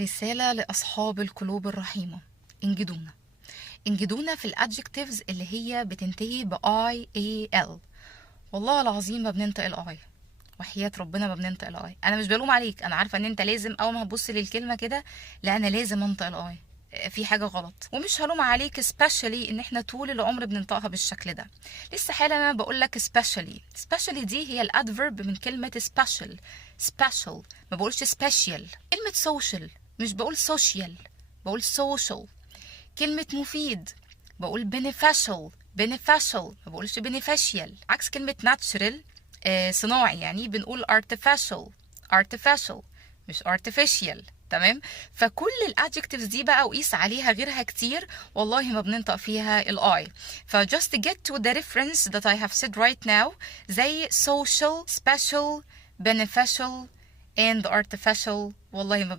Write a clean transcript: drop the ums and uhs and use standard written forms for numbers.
رسالة لأصحاب القلوب الرحيمة. انجدونا انجدونا في الادجكتيفز اللي هي بتنتهي ب IAL. والله العظيم ما بننطق الاي، وحياة ربنا ما بننطق الاي. انا مش بلوم عليك، انا عارفة ان انت لازم اول ما هتبص للكلمة كده لا انا لازم انطق الاي، في حاجة غلط. ومش هلوم عليك especially ان احنا طول العمر بننطقها بالشكل ده. لسه حالا انا بقول لك especially دي هي الادفرب من كلمة special. ما بقولش special. كلمة social مش بقول social، بقول social. كلمة مفيد بقول beneficial ما بقولش beneficial. عكس كلمة natural صناعي يعني بنقول artificial مش artificial. تمام. فكل الادجكتيفز دي بقى وقيس عليها غيرها كتير والله ما بننطق فيها الاي. ف just to get to the reference that I have said right now زي social, special, beneficial and artificial والله ما